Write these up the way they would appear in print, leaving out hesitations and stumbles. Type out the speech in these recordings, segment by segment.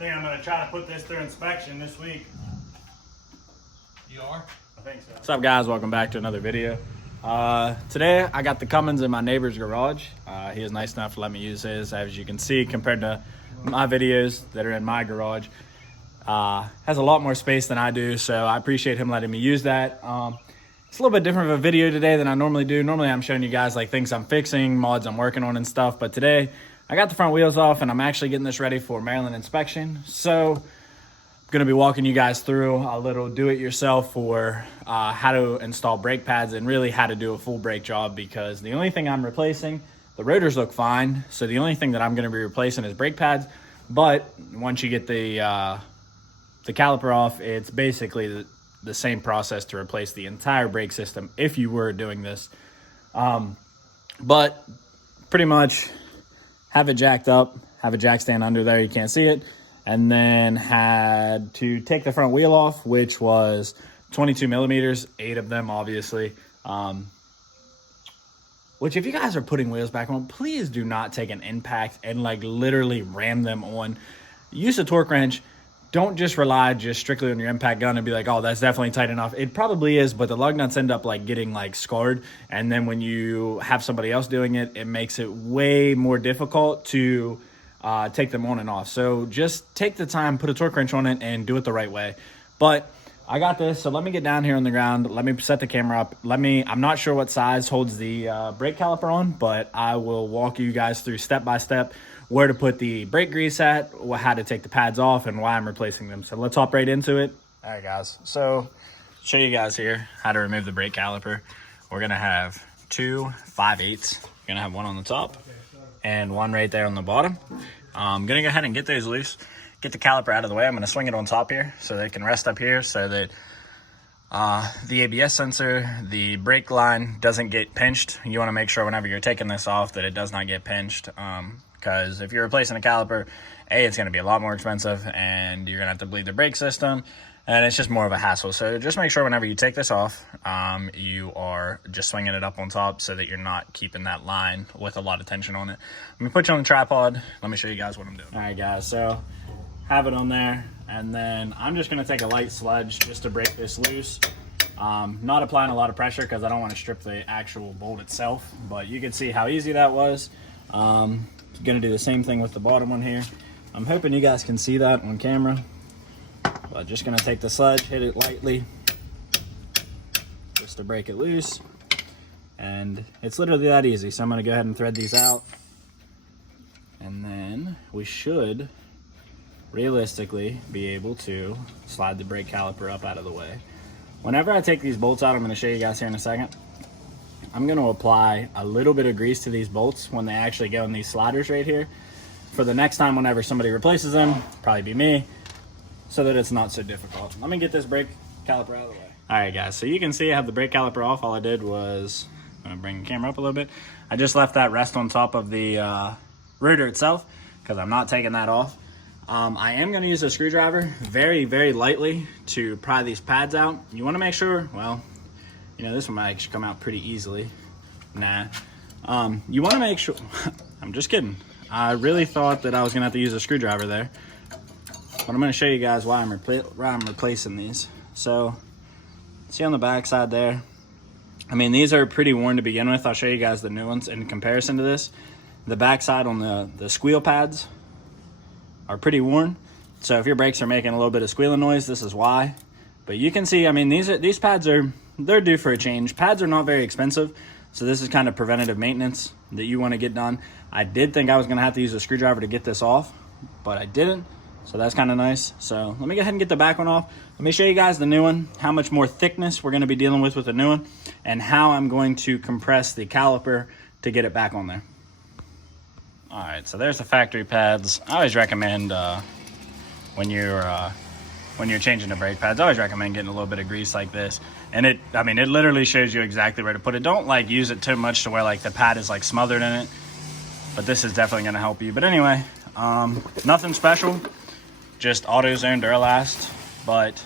think I'm going to try to put this through inspection this week. You are? I think so. What's up, guys? Welcome back to another video. Today I got the Cummins in my neighbor's garage. He was nice enough to let me use his. As you can see, compared to my videos that are in my garage, has a lot more space than I do, so I appreciate him letting me use that. It's a little bit different of a video today than I normally do. Normally I'm showing you guys like things I'm fixing, mods I'm working on and stuff, but today I got the front wheels off and I'm actually getting this ready for Maryland inspection. So I'm gonna be walking you guys through a little do-it-yourself for how to install brake pads and really how to do a full brake job, because the only thing I'm replacing, the rotors look fine, so the only thing that I'm gonna be replacing is brake pads. But once you get the caliper off, it's basically the same process to replace the entire brake system if you were doing this. But pretty much have it jacked up, have a jack stand under there, you can't see it, and then had to take the front wheel off, which was 22 millimeters, 8 of them obviously. Which if you guys are putting wheels back on, please do not take an impact and like literally ram them on. Use a torque wrench. Don't just rely strictly on your impact gun and be like, oh, that's definitely tight enough. It probably is, but the lug nuts end up like getting like scarred. And then when you have somebody else doing it, it makes it way more difficult to take them on and off. So just take the time, put a torque wrench on it and do it the right way. But I got this, so let me get down here on the ground. Let me set the camera up. I'm not sure what size holds the brake caliper on, but I will walk you guys through step by step where to put the brake grease at, how to take the pads off, and why I'm replacing them. So let's hop right into it. All right, guys. So show you guys here how to remove the brake caliper. We're gonna have 2 5/8. You're gonna have one on the top and one right there on the bottom. I'm gonna go ahead and get those loose, get the caliper out of the way. I'm gonna swing it on top here so they can rest up here so that the ABS sensor, the brake line doesn't get pinched. You wanna make sure whenever you're taking this off that it does not get pinched. Because if you're replacing a caliper, it's going to be a lot more expensive and you're going to have to bleed the brake system and it's just more of a hassle. So just make sure whenever you take this off, you are just swinging it up on top so that you're not keeping that line with a lot of tension on it. Let me put you on the tripod. Let me show you guys what I'm doing. All right, guys, so have it on there, and then I'm just going to take a light sludge just to break this loose. Not applying a lot of pressure because I don't want to strip the actual bolt itself, but you can see how easy that was. Gonna do the same thing with the bottom one here. I'm hoping you guys can see that on camera, but just gonna take the sludge, hit it lightly just to break it loose, and it's literally that easy. So I'm gonna go ahead and thread these out, and then we should realistically be able to slide the brake caliper up out of the way. Whenever I take these bolts out, I'm gonna show you guys here in a second, I'm going to apply a little bit of grease to these bolts when they actually go in these sliders right here for the next time whenever somebody replaces them, probably be me, so that it's not so difficult. Let me get this brake caliper out of the way. All right, guys, so you can see I have the brake caliper off. All I did was, I'm going to bring the camera up a little bit. I just left that rest on top of the rotor itself because I'm not taking that off. I am going to use a screwdriver very, very lightly to pry these pads out. You want to make sure, well, you know, this one might actually come out pretty easily. Nah. You want to make sure... I'm just kidding. I really thought that I was going to have to use a screwdriver there. But I'm going to show you guys why I'm replacing these. So, see on the back side there? I mean, these are pretty worn to begin with. I'll show you guys the new ones in comparison to this. The back side on the squeal pads are pretty worn. So if your brakes are making a little bit of squealing noise, this is why. But you can see, I mean, these pads they're due for a change. Pads are not very expensive, so this is kind of preventative maintenance that you want to get done. I did think I was going to have to use a screwdriver to get this off, but I didn't, so that's kind of nice. So let me go ahead and get the back one off. Let me show you guys the new one, how much more thickness we're going to be dealing with the new one, and how I'm going to compress the caliper to get it back on there. All right, so there's the factory pads. I always recommend when you're changing the brake pads, I always recommend getting a little bit of grease like this. And it literally shows you exactly where to put it. Don't like use it too much to where like the pad is like smothered in it, but this is definitely gonna help you. But anyway, nothing special, just AutoZone Duralast, but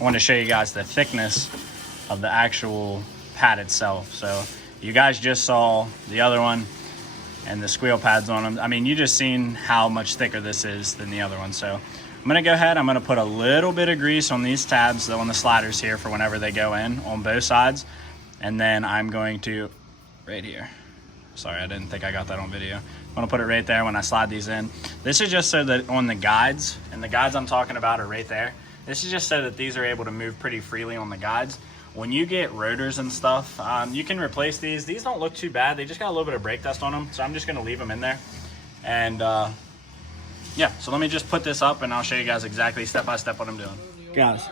I want to show you guys the thickness of the actual pad itself. So you guys just saw the other one. and the squeal pads on them. I mean, you just seen how much thicker this is than the other one. So I'm gonna go ahead, I'm gonna put a little bit of grease on these tabs, on the sliders here for whenever they go in on both sides. And then I'm going to, right here. Sorry, I didn't think I got that on video. I'm gonna put it right there when I slide these in. This is just so that on the guides, and the guides I'm talking about are right there. This is just so that these are able to move pretty freely on the guides. When you get rotors and stuff, you can replace these. These don't look too bad. They just got a little bit of brake dust on them. So I'm just gonna leave them in there. And yeah, so let me just put this up and I'll show you guys exactly step by step what I'm doing. Guys,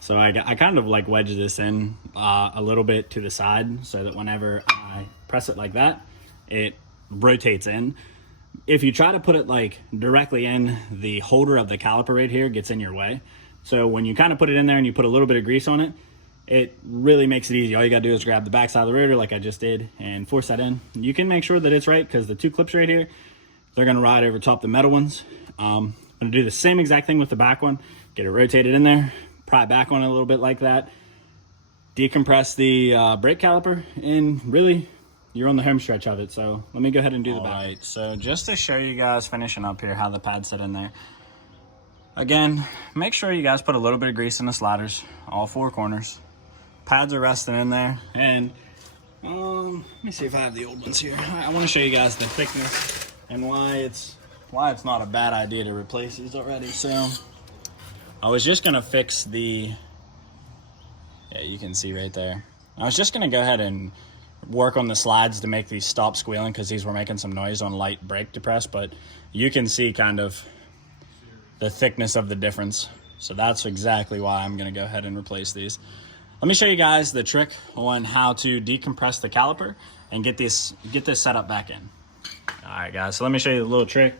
so I kind of like wedge this in a little bit to the side so that whenever I press it like that, it rotates in. If you try to put it like directly in, the holder of the caliper right here gets in your way. So when you kind of put it in there and you put a little bit of grease on it, it really makes it easy. All you gotta do is grab the back side of the rotor like I just did and force that in. You can make sure that it's right because the two clips right here, they're gonna ride over top the metal ones. I'm gonna do the same exact thing with the back one. Get it rotated in there, pry it back on it a little bit like that, decompress the brake caliper, and really you're on the home stretch of it. So let me go ahead and do the back. All right, so just to show you guys finishing up here how the pads sit in there. Again, make sure you guys put a little bit of grease in the sliders, all four corners. Pads are resting in there, and let me see if I have the old ones here. I want to show you guys the thickness and why it's not a bad idea to replace these already. So I was just gonna fix the, yeah, you can see right there. I was just gonna go ahead and work on the slides to make these stop squealing because these were making some noise on light brake depress, but you can see kind of the thickness of the difference. So that's exactly why I'm gonna go ahead and replace these. Let me show you guys the trick on how to decompress the caliper and get this setup back in. All right, guys, so let me show you the little trick.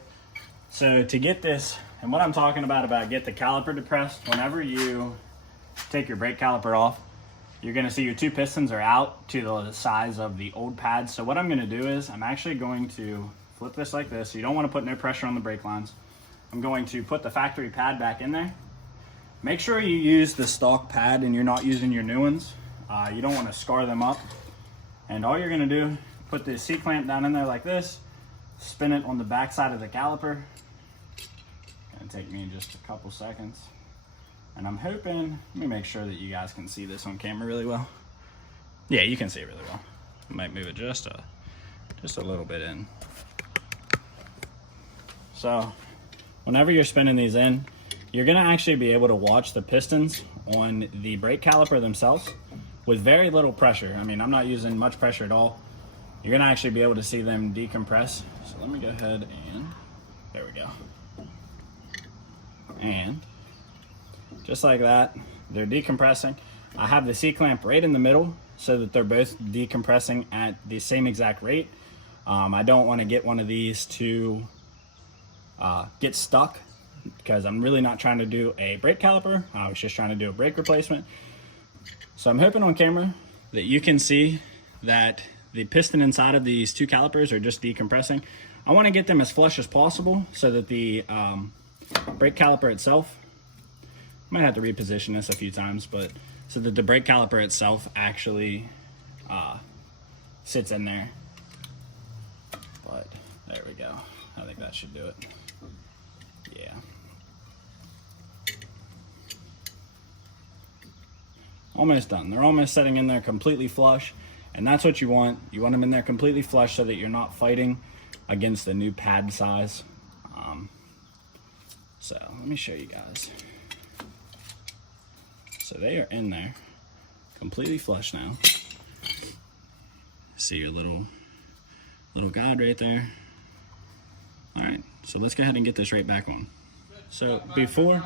So to get this, and what I'm talking about get the caliper depressed, whenever you take your brake caliper off, you're gonna see your two pistons are out to the size of the old pads. So what I'm gonna do is I'm actually going to flip this like this. You don't wanna put no pressure on the brake lines. I'm going to put the factory pad back in there. Make sure you use the stock pad and you're not using your new ones. You don't want to scar them up. And all you're going to do, put the C-clamp down in there like this, spin it on the back side of the caliper. It'll take me just a couple seconds. And I'm hoping, let me make sure that you guys can see this on camera really well. Yeah, you can see it really well. I might move it just a little bit in. So whenever you're spinning these in, you're gonna actually be able to watch the pistons on the brake caliper themselves with very little pressure. I mean, I'm not using much pressure at all. You're gonna actually be able to see them decompress. So let me go ahead and, there we go. And just like that, they're decompressing. I have the C-clamp right in the middle so that they're both decompressing at the same exact rate. I don't wanna get one of these to get stuck, because I'm really not trying to do a brake caliper. I was just trying to do a brake replacement. So I'm hoping on camera that you can see that the piston inside of these two calipers are just decompressing. I want to get them as flush as possible so that the brake caliper itself, I might have to reposition this a few times, but so that the brake caliper itself actually sits in there. But there we go. I think that should do it. Yeah. Almost done. They're almost setting in there completely flush, and that's what you want. You want them in there completely flush so that you're not fighting against the new pad size. So let me show you guys. So they are in there completely flush now. See your little guide right there. All right, so let's go ahead and get this right back on. So before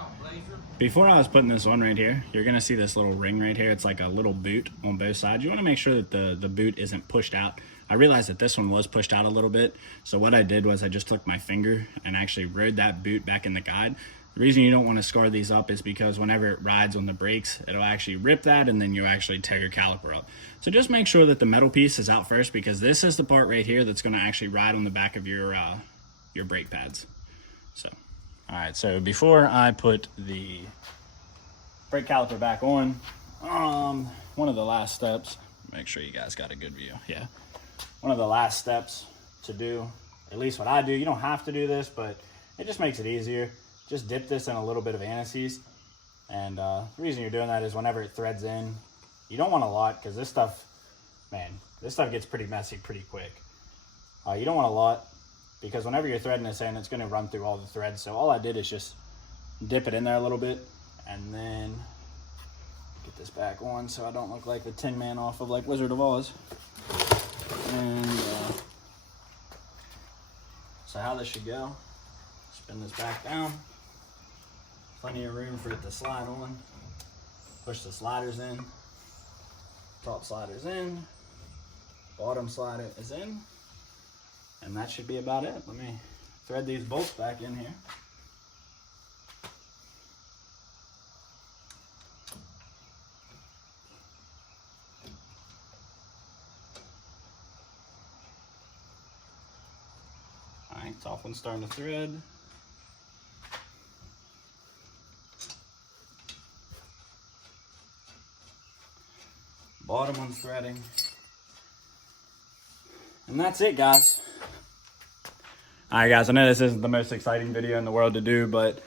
I was putting this on right here, you're gonna see this little ring right here. It's like a little boot on both sides. You wanna make sure that the boot isn't pushed out. I realized that this one was pushed out a little bit. So what I did was I just took my finger and actually rode that boot back in the guide. The reason you don't wanna scar these up is because whenever it rides on the brakes, it'll actually rip that and then you actually tear your caliper up. So just make sure that the metal piece is out first, because this is the part right here that's gonna actually ride on the back of your brake pads. So, all right, so before I put the brake caliper back on, one of the last steps make sure you guys got a good view. Yeah. One of the last steps to do, at least what I do, you don't have to do this, but it just makes it easier. Just dip this in a little bit of anise. And the reason you're doing that is whenever it threads in, you don't want a lot, because this stuff, man, this stuff gets pretty messy pretty quick. You don't want a lot, because whenever you're threading this in, it's going to run through all the threads. So all I did is just dip it in there a little bit, and then get this back on so I don't look like the Tin Man off of like Wizard of Oz. And so how this should go, spin this back down. Plenty of room for it to slide on. Push the sliders in. Top sliders in. Bottom slider is in. And that should be about it. Let me thread these bolts back in here. All right, top one's starting to thread. Bottom one's threading. And that's it, guys. All right, guys, I know this isn't the most exciting video in the world to do, but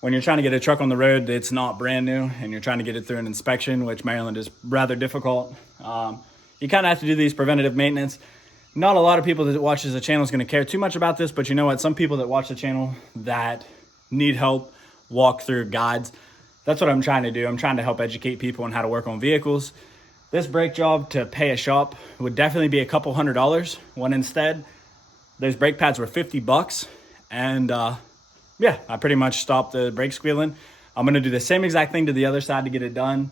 when you're trying to get a truck on the road that's not brand new and you're trying to get it through an inspection, which Maryland is rather difficult, you kind of have to do these preventative maintenance. Not a lot of people that watches the channel is going to care too much about this, but you know what? Some people that watch the channel that need help walk through guides. That's what I'm trying to do. I'm trying to help educate people on how to work on vehicles. This brake job to pay a shop would definitely be a couple $100, when instead those brake pads were $50. And yeah, I pretty much stopped the brake squealing. I'm gonna do the same exact thing to the other side to get it done.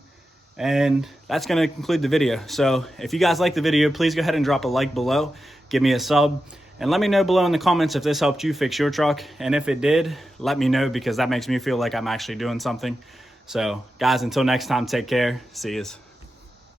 And that's gonna conclude the video. So if you guys like the video, please go ahead and drop a like below, give me a sub, and let me know below in the comments if this helped you fix your truck. And if it did, let me know, because that makes me feel like I'm actually doing something. So guys, until next time, take care. See yous.